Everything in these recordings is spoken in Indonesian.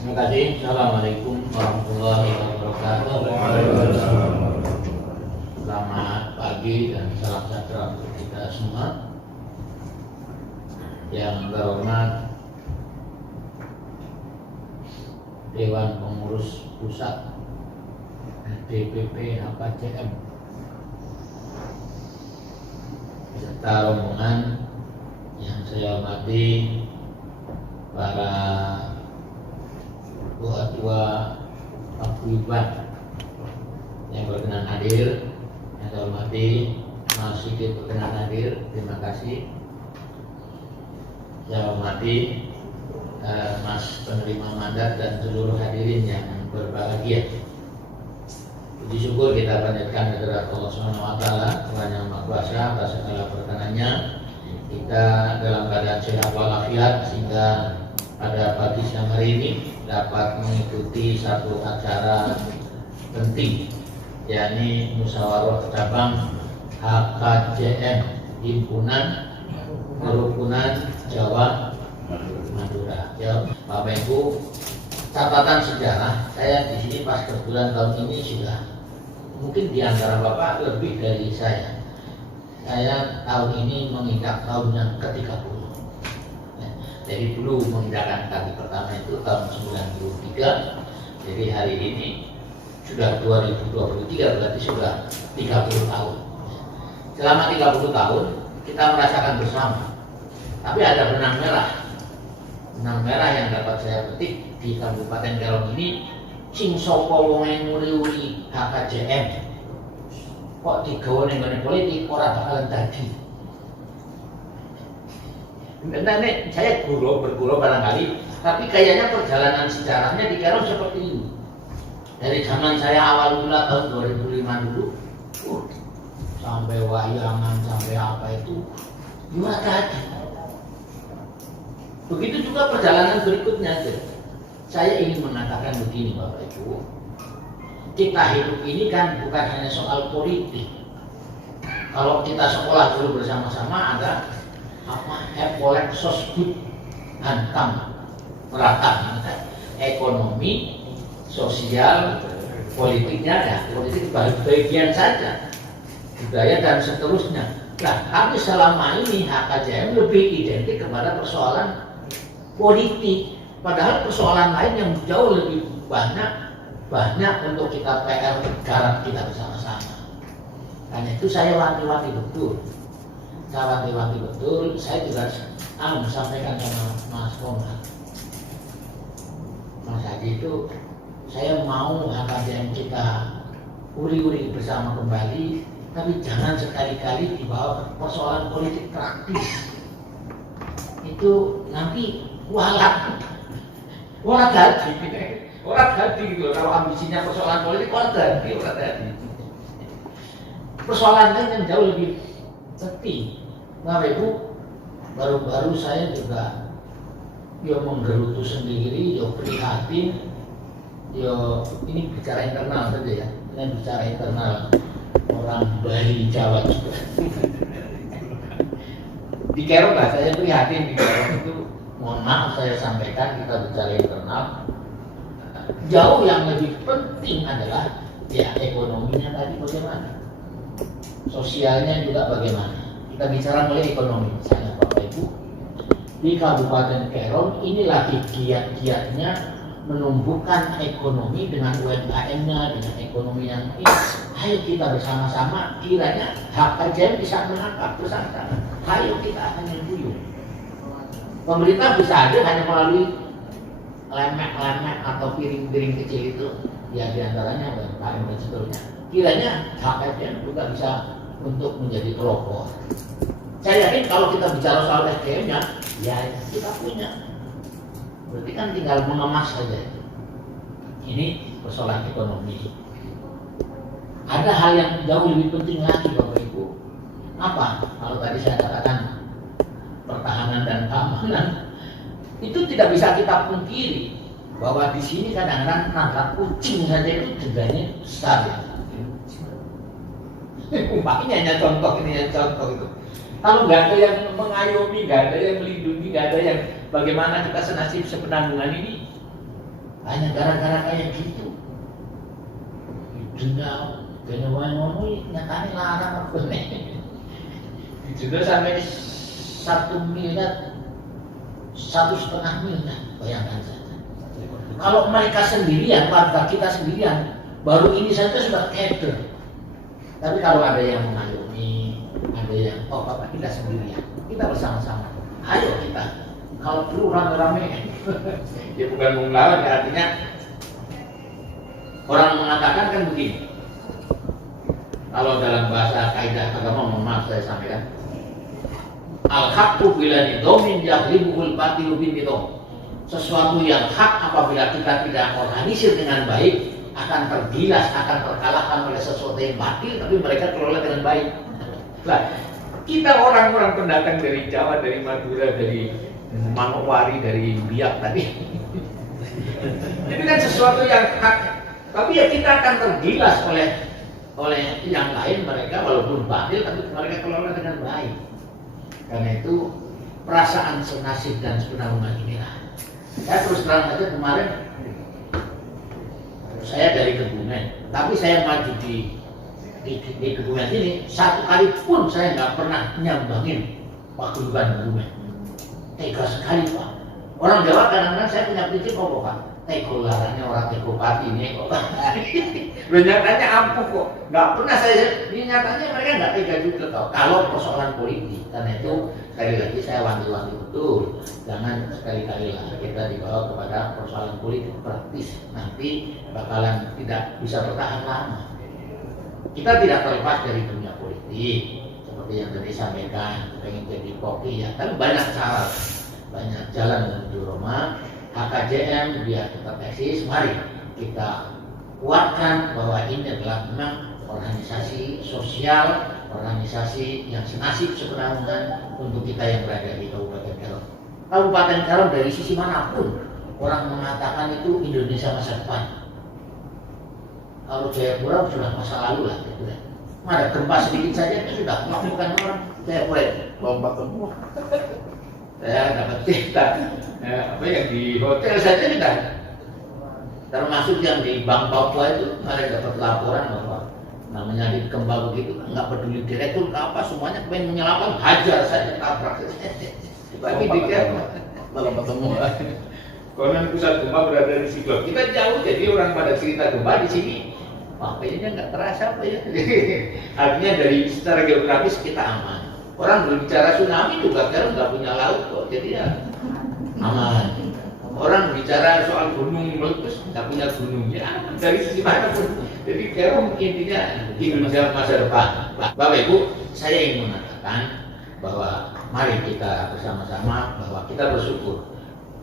Terima kasih. Assalamualaikum warahmatullahi wabarakatuh. Selamat pagi dan salam sejahtera untuk kita semua. Yang terhormat Dewan Pengurus Pusat DPP HKJM serta rombongan yang saya hormati, para tua-tua paguyuban yang berkenan hadir, yang saya hormati Mas Sigit berkenan hadir, terima kasih. Saya hormati Mas penerima mandat dan seluruh hadirin yang berbahagia. Puji syukur kita panjatkan kehadirat Allah SWT, Tuhan yang Maha Kuasa atas segala perkenannya. Kita dalam keadaan sehat walafiat sehingga pada pagi siang hari ini dapat mengikuti satu acara penting, yakni musyawarah cabang HKJM Himpunan Kerukunan Jawa Madura. Ya, Bapak Ibu, catatan sejarah saya di sini pas kebetulan tahun ini sudah mungkin di antara Bapak lebih dari saya. Saya tahun ini menginjak tahun yang ke-30. Jadi dulu menginjakkan kaki pertama itu tahun 93. Jadi hari ini sudah 2023, berarti sudah 30 tahun. Selama 30 tahun kita merasakan bersama. Tapi ada benang merah. Benang merah yang dapat saya petik di Kabupaten Kerom ini, sing sapa wong nguri-uri HKJM kok digawa ning politik ora bakalan dadi. Benar nih, saya berguru barangkali, tapi kayaknya perjalanan sejarahnya di Kerom seperti ini. Dari zaman saya awal mula tahun 2005 dulu, sampai wayangan, sampai apa itu, gimana tadi? Begitu juga perjalanan berikutnya. Saya ingin mengatakan begini Bapak Ibu, kita hidup ini kan bukan hanya soal politik. Kalau kita sekolah dulu bersama-sama ada Epolek Sosbud Hantam merata, ekonomi, sosial, politiknya ada, politik bagian saja, budaya dan seterusnya. Nah, tapi selama ini HKJM lebih identik kepada persoalan politik, padahal persoalan lain yang jauh lebih banyak untuk kita PR garap kita bersama-sama. Karena itu saya wanti-wanti betul. Saya juga sampaikan sama Mas Komar, Mas Haji itu, saya mau HKJM kita uri-uri bersama kembali, tapi jangan sekali-kali dibawa persoalan politik praktis. Itu nanti walat hati gitu. Kalau ambisinya persoalan politik, walat hati. Persoalan lain yang jauh lebih penting. Bapak Ibu, baru-baru saya juga menggerutu sendiri, prihatin, ini bicara internal saja ya, ini bicara internal orang Bali Jawa juga. Di Kerom lah saya prihatin, di Kerom itu mohon maaf saya sampaikan, kita bicara internal. Jauh yang lebih penting adalah ya ekonominya tadi bagaimana, sosialnya juga bagaimana. Kita bicara mulai ekonomi, misalnya Bapak Ibu, di Kabupaten Kerom ini lagi giat-giatnya menumbuhkan ekonomi dengan UMKM-nya, dengan ekonomi yang ini. Ayo kita bersama-sama, kiranya HKJM bisa mengangkat bersama-sama. Ayo kita akan nyambung. Pemerintah bisa aja hanya melalui lemek-lemek atau piring-piring kecil itu, ya diantaranya UMKM dan seterusnya. Kiranya HKJM juga bisa untuk menjadi pelopor. Saya yakin kalau kita bicara soal SDM-nya, ya kita punya. Berarti kan tinggal mengemas saja. Ini persoalan ekonomi. Ada hal yang jauh lebih penting lagi Bapak Ibu. Apa? Kalau tadi saya katakan pertahanan dan keamanan, itu tidak bisa kita pungkiri bahwa di sini kadang-kadang nangkap kucing saja itu dendanya besar ya. Umpamanya hanya contoh itu. Kalau nggak ada yang mengayomi, nggak ada yang melindungi, nggak ada yang bagaimana kita senasib sepenanggungan ini, Hanya gara-gara kayak gitu. Denda ngono nyatane larang apa nih? Denda sampai 1 miliar, 1,5 miliar, bayangkan saja. Kalau mereka sendirian, warga kita sendirian, baru ini saja sudah keder. Tapi kalau ada yang mengayomi, ada yang Bapak kita sendirian, kita bersama-sama. Ayo kita. Kalau perlu rame-rame, dia bukan melawan, artinya orang mengatakan kan begini. Kalau dalam bahasa kaidah agama, mohon maaf saya sampaikan, al-haqqu bila nidomin yaghlibuhul batilu bin nidom. Sesuatu yang hak apabila kita tidak organisir dengan baik akan tergilas, akan terkalahkan oleh sesuatu yang batil, tapi mereka kelola dengan baik. Nah, kita orang-orang pendatang dari Jawa, dari Madura, dari Manokwari, dari Biak tadi, itu kan sesuatu yang hak, tapi ya kita akan tergilas oleh yang lain, mereka walaupun batil tapi mereka kelola dengan baik. Karena itu perasaan senasib dan sepenanggungan inilah. Saya terus terang aja, kemarin saya dari Kebumen, tapi saya maju di Kebumen ini 1 kali pun saya nggak pernah nyambangin paguyuban Kebumen. Tega sekali Pak. Orang Jawa kadang-kadang saya punya prinsip apa Pak? Tego larangnya orang tego pati ini kok. Nyatanya ampuh kok. Nggak pernah saya. Ini nyatanya mereka nggak tega juga toh. Kalau persoalan politik, karena itu sekali lagi saya wanti-wanti betul. Jangan sekali-kali lah kita dibawa kepada persoalan politik praktis. Nanti bakalan tidak bisa bertahan lama. Kita tidak terlepas dari dunia politik. Seperti yang tadi sampaikan, pengen jadi koki ya. Tapi banyak cara, banyak jalan menuju Roma. HKJM biar tetap eksis, mari kita kuatkan bahwa ini adalah memang organisasi sosial, organisasi yang senasib sepenanggungan untuk kita yang berada di Kabupaten Karom. Kabupaten Karom dari sisi manapun orang mengatakan itu Indonesia masa depan. Kalau Jayapura sudah masa lalu lah, gitu ya. Ada gempa sedikit saja itu sudah melakukan orang Jayapura lompat semua. Saya dapat cerita apa yang di hotel saja sudah, termasuk yang di Bank Papua itu ada dapat laporan bahwa namanya di gempa begitu nggak peduli direktur apa semuanya pengen menyelamatkan, hajar saja, tabrak saja. Tapi dia malah ketemu. Konon pusat gempa berada di Siklop. Kita jauh, jadi orang pada cerita gempa di sini makanya nggak terasa apa ya. Artinya dari secara geografis kita aman. Orang berbicara tsunami juga sekarang nggak punya laut kok, jadi ya aman. Orang bicara soal gunung meletus nggak punya gunung, ya dari sisi mana pun. Jadi sekarang intinya Indonesia masa depan. Bapak Ibu, saya ingin mengatakan bahwa mari kita bersama-sama bahwa kita bersyukur.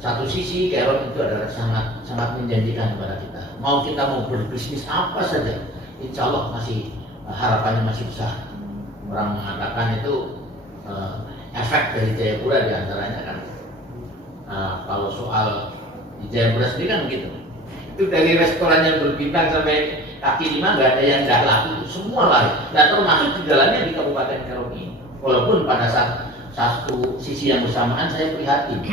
Satu sisi Keron itu adalah sangat menjanjikan kepada kita. Mau kita mau berbisnis apa saja, insya Allah masih harapannya masih besar. Orang mengatakan itu efek dari Jayapura diantaranya kan kalau soal di Jayapura sendiri kan begitu. Itu dari restoran yang berbintang sampai kaki 5 nggak ada yang nggak laku, semua lari. Dan termasuk di dalamnya di Kabupaten Karom ini. Walaupun pada satu sisi yang bersamaan saya prihatin.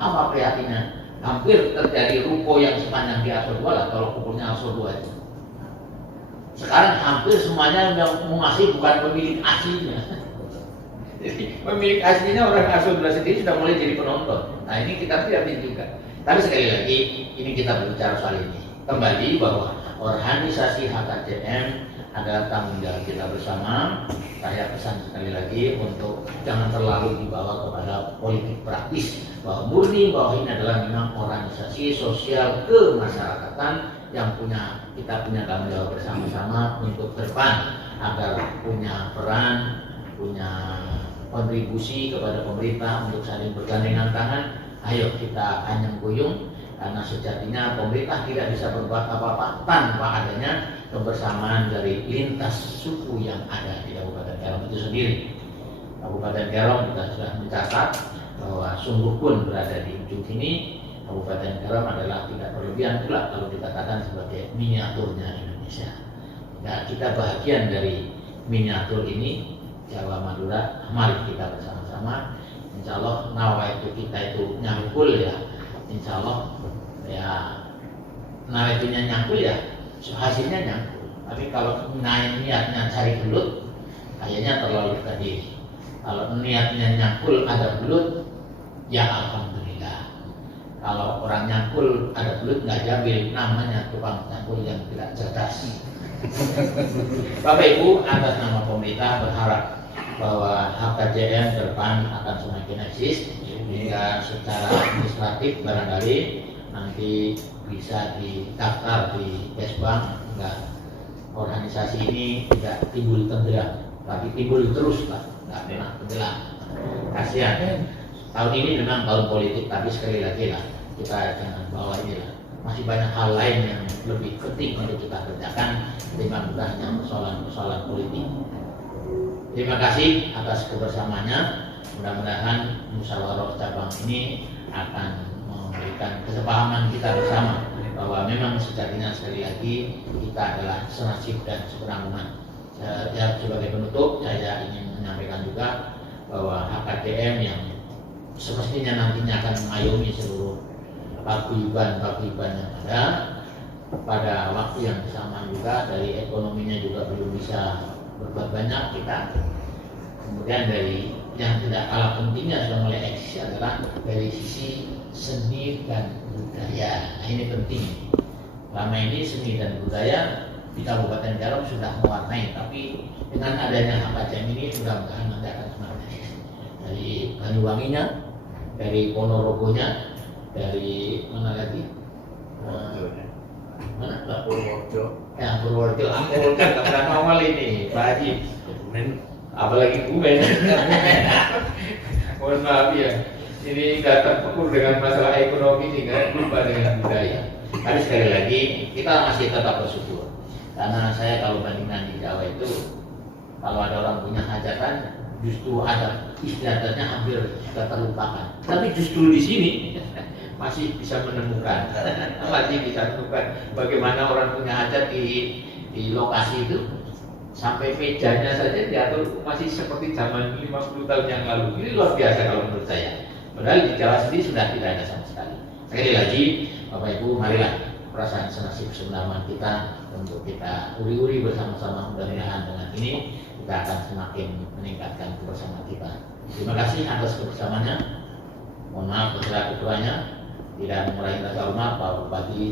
Apa prihatinnya? Hampir terjadi ruko yang sepanjang di Aso 2 lah, kalau ukurnya Aso 2 itu. Sekarang hampir semuanya yang menguasai bukan pemilik aslinya. Jadi pemilik aslinya orang Aso 2 sendiri sudah mulai jadi penonton. Nah ini kita prihatin juga. Tapi sekali lagi ini kita berbicara soal ini. Kembali bahwa organisasi HKJM adalah tanggung jawab kita bersama. Saya pesan sekali lagi untuk jangan terlalu dibawa kepada politik praktis, bahwa murni bahwa ini adalah memang organisasi sosial kemasyarakatan yang kita punya tanggung jawab bersama-sama untuk ke depan agar punya peran, punya kontribusi kepada pemerintah untuk saling bergandengan tangan. Ayo kita anyam goyong, karena sejatinya pemerintah tidak bisa berbuat apa-apa tanpa adanya kebersamaan dari lintas suku yang ada di Kabupaten Karom itu sendiri. Kabupaten Karom kita sudah mencatat bahwa sungguh pun berada di ujung sini. Kabupaten Karom adalah tidak berlebihan pula kalau dikatakan sebagai miniaturnya Indonesia. Nah, kita bagian dari miniatur ini Jawa Madura. Mari kita bersama-sama. Insya Allah nawa itu kita itu nyangkul ya. Insya Allah ya narasinya nyangkul ya hasilnya nyangkul. Tapi kalau niatnya cari belut, kayaknya terlalu tadi. Kalau niatnya nyangkul ada belut, ya alhamdulillah. Kalau orang nyangkul ada belut nggak jabil, namanya tukang nyangkul yang tidak cerdas. Bapak Ibu, atas nama pemerintah berharap bahwa HKJM ke depan akan semakin eksis, sehingga secara administratif barangkali nanti bisa didaftar di Kesbang, enggak, organisasi ini tidak timbul tenggelam, tapi timbul terus lah, nggak pernah tenggelam. Kasihan. Tahun ini memang tahun politik, tapi sekali lagi lah kita jangan bawa inilah. Masih banyak hal lain yang lebih penting untuk kita kerjakan dibanding hanya persoalan politik. Terima kasih atas kebersamaannya. Mudah-mudahan musyawarah cabang ini akan memberikan kesepahaman kita bersama bahwa memang sejatinya sekali lagi kita adalah senasib dan sepenanggungan. Ya, sebagai penutup saya ingin menyampaikan juga bahwa HKJM yang semestinya nantinya akan mengayomi seluruh paguyuban yang ada pada waktu yang bersamaan juga dari ekonominya juga belum bisa berbuat banyak kita. Kemudian dari yang tidak kalah pentingnya sudah mulai eksis adalah dari sisi seni dan budaya. Nah, ini penting. Selama ini seni dan budaya di Kabupaten Karom sudah mewarnai, tapi dengan adanya HKJM ini mudah-mudahan nanti akan semakin eksis. Dari Banyuwanginya, dari Ponorogonya, dari mana lagi? Mana? Purworejo. Ya, Purworejo. Aku kan nggak pernah nongol ini, Pak Haji. Apalagi Bumen. Mohon maaf ya. Ini datang pukul dengan masalah ekonomi sehingga lupa dengan budaya. Tapi sekali lagi kita masih tetap bersyukur. Karena saya kalau bandingkan di Jawa itu, kalau ada orang punya hajatan, justru ada istiadatnya hampir sudah terlupakan. Tapi justru di sini masih bisa menemukan bagaimana orang punya hajat di lokasi itu sampai mejanya saja diatur masih seperti zaman 50 tahun yang lalu. Ini luar biasa kalau menurut saya. Padahal di Jawa sendiri sudah tidak ada sama sekali. Sekali lagi, Bapak Ibu, marilah perasaan senasib sebenarnya kita untuk kita uri-uri bersama-sama. Mudah-mudahan dengan ini kita akan semakin meningkatkan kebersamaan kita. Terima kasih atas kebersamaannya. Mohon maaf kepada ketuanya, tidak mengurangi rasa hormat Pak Bupati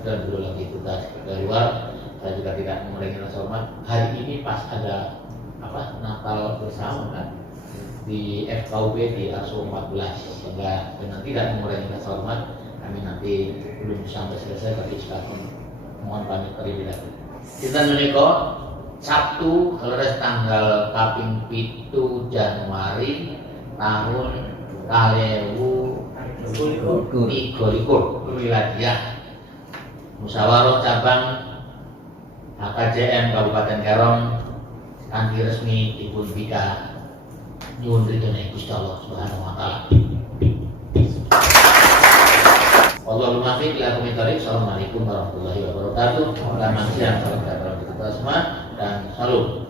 dan dulu lagi tugas dari luar. Saya juga tidak mengurangi rasa hormat. Hari ini pas ada Natal bersama kan di FKUB di ASO 14, sehingga dengan tidak mengurangi rasa hormat kami nanti belum sampai selesai, tapi sekarang mohon pamit terlebih dahulu. Kita menikah Sabtu leres tanggal kaping 7 Januari tahun 2023 wilayah musyawarah cabang HKJM Kabupaten Karom kanthi resmi dipun bika nyuwun ridhone Gusti Allah Subhanahu wa taala. Allahumma fi ila komentari. Assalamualaikum warahmatullahi wabarakatuh. Selamat siang, salam sejahtera bagi kita semua dan salam.